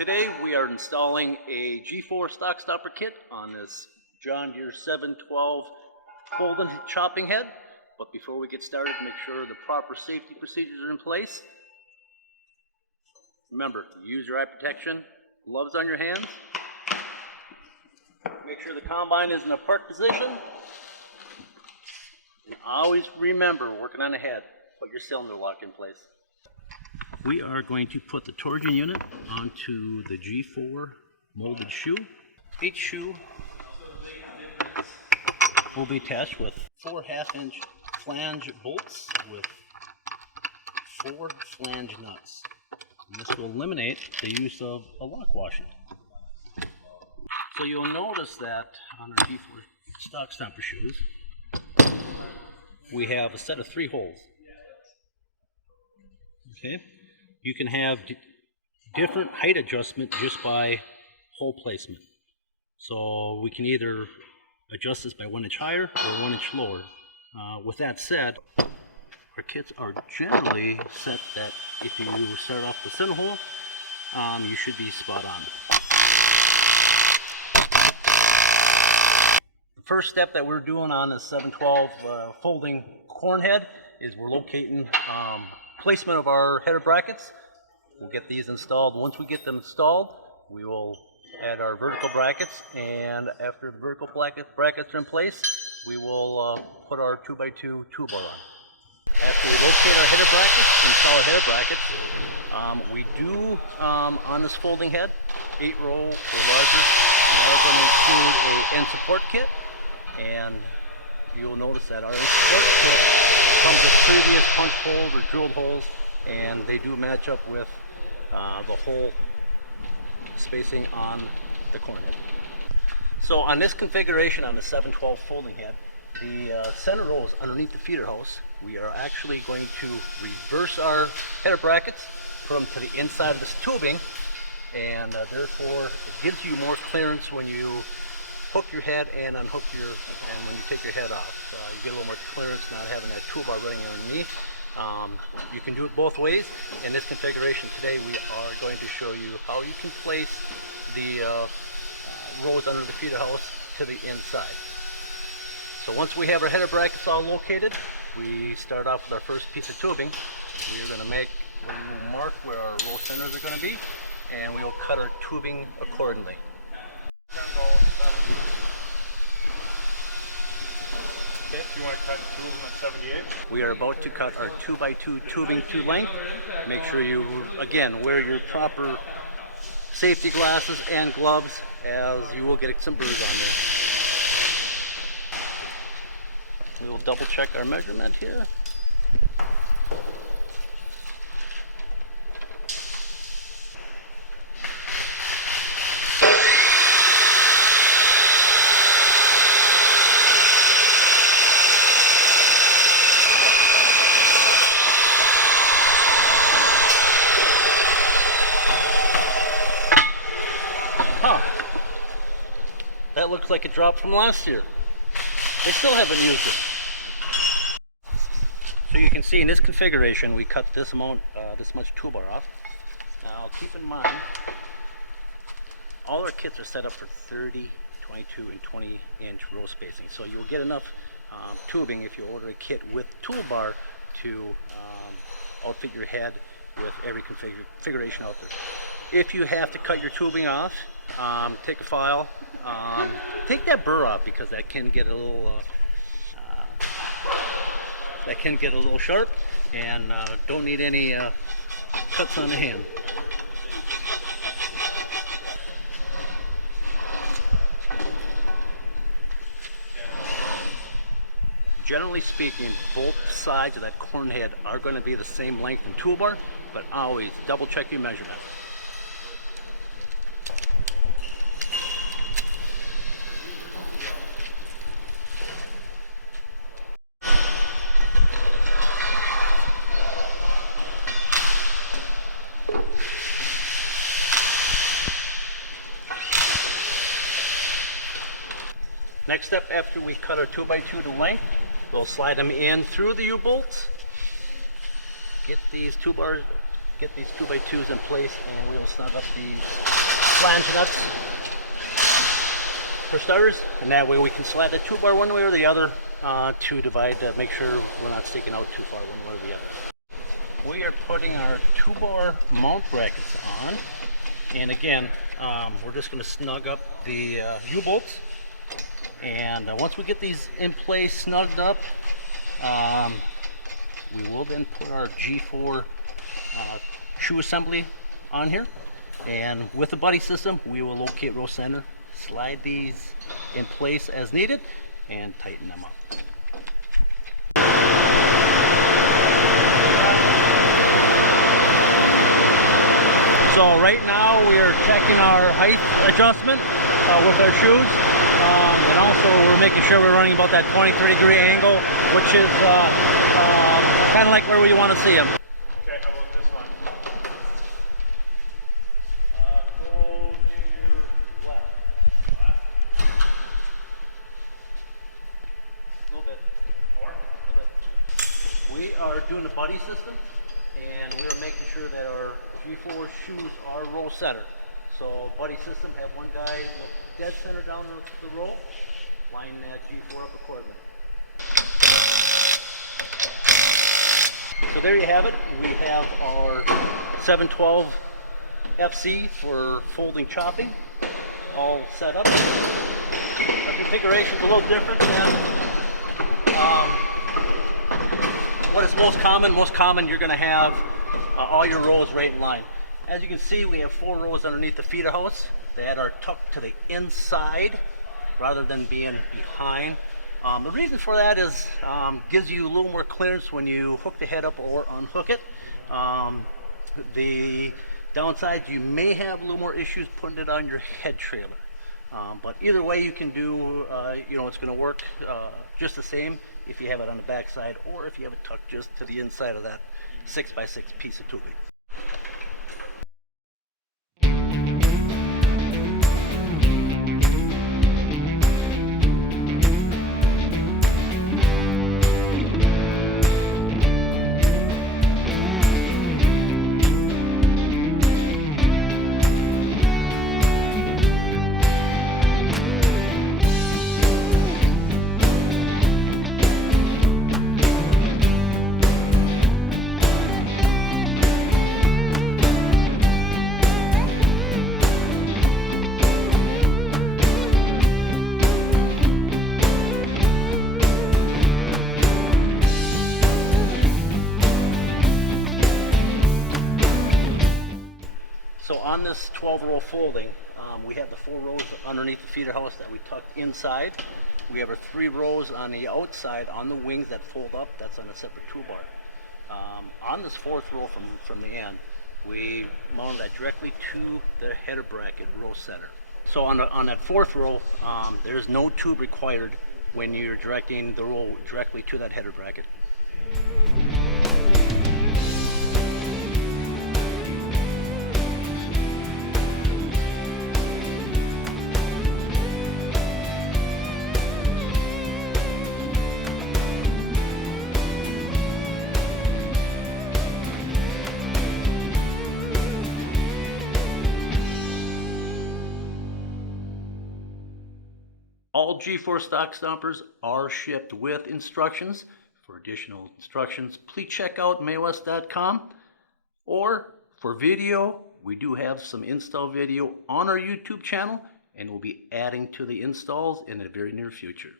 Today we are installing a G4 Stalk Stomper kit on this John Deere 712 folding chopping head. But before we get started, make sure the proper safety procedures are in place. Remember, use your eye protection, gloves on your hands. Make sure the combine is in a park position. And always remember, working on the head, put your cylinder lock in place. We are going to put the torsion unit onto the G4 molded shoe. Each shoe will be attached with 4 1/2-inch flange bolts with 4 flange nuts. And this will eliminate the use of a lock washer. So you'll notice that on our G4 Stalk Stomper shoes, we have a set of 3 holes. Okay? You can have different height adjustment just by hole placement. So we can either adjust this by 1 inch higher or 1 inch lower. With that said, our kits are generally set that if you start off the center hole, you should be spot on. The first step that we're doing on the 712 folding corn head is we're locating placement of our header brackets. We'll get these installed. Once we get them installed, we will add our vertical brackets, and after the vertical brackets are in place, we will put our 2x2 toolbar on. After we locate our header brackets, install our header brackets, we do, on this folding head, 8-row or larger. We are going to include an end support kit, and you'll notice that our end support kit comes with previous punch holes or drilled holes, and they do match up with the hole spacing on the corn head. So on this configuration on the 712 folding head, the center row is underneath the feeder house. We are actually going to reverse our header brackets, put them to the inside of this tubing, and therefore it gives you more clearance when you hook your head and unhook and when you take your head off. You get a little more clearance not having that toolbar running underneath. You can do it both ways. In this configuration today, we are going to show you how you can place the rows under the feeder house to the inside. So once we have our header brackets all located, we start off with our first piece of tubing. We are going to mark where our row centers are going to be, and we will cut our tubing accordingly. Okay, if you want to cut 2 of them at 78. We are about to cut our 2x2 tubing to length. Make sure you, again, wear your proper safety glasses and gloves, as you will get some burrs on there. We will double check our measurement here. That looks like a drop from last year. They still haven't used it. So you can see in this configuration, we cut this much toolbar off. Now keep in mind, all our kits are set up for 30, 22, and 20-inch row spacing. So you'll get enough tubing if you order a kit with toolbar to outfit your head with every configuration out there. If you have to cut your tubing off, take a file, take that burr off, because that can get a little sharp, and don't need any cuts on the hand. Generally speaking, both sides of that corn head are going to be the same length and toolbar, but always double check your measurement. Next step, after we cut our 2x2 to length, we'll slide them in through the U-bolts, get these toolbars get these 2x2s in place, and we will snug up these flange nuts for starters, and that way we can slide the toolbar one way or the other to divide to make sure we're not sticking out too far one way or the other. We are putting our toolbar mount brackets on, and again, we're just going to snug up the U-bolts, and once we get these in place, snugged up, we will then put our G4 shoe assembly on here, and with the buddy system we will locate row center, slide these in place as needed, and tighten them up. So right now we are checking our height adjustment with our shoes, and also we're making sure we're running about that 23-degree angle, which is kind of like where we want to see them. Okay, how about this one? Go to your left. A little bit. More? We are doing the buddy system, and we are making sure that our G4 shoes are row center. So buddy system, have one guy dead center down the row, line that G4 up accordingly. So there you have it. We have our 712FC for folding chopping all set up. Our configuration is a little different than what is most common. Most common, you're going to have all your rows right in line. As you can see, we have 4 rows underneath the feeder house that are tucked to the inside rather than being behind. The reason for that is gives you a little more clearance when you hook the head up or unhook it. The downside, you may have a little more issues putting it on your head trailer. But either way you can do, it's going to work just the same if you have it on the back side or if you have it tucked just to the inside of that 6x6 piece of tubing. So on this 12-row folding, we have the 4 rows underneath the feeder house that we tucked inside. We have our 3 rows on the outside on the wings that fold up. That's on a separate toolbar. On this 4th row from the end, we mounted that directly to the header bracket row center. So on that 4th row, there's no tube required when you're directing the row directly to that header bracket. All G4 Stalk Stompers are shipped with instructions. For additional instructions, please check out maywest.com. Or for video, we do have some install video on our YouTube channel, and we'll be adding to the installs in the very near future.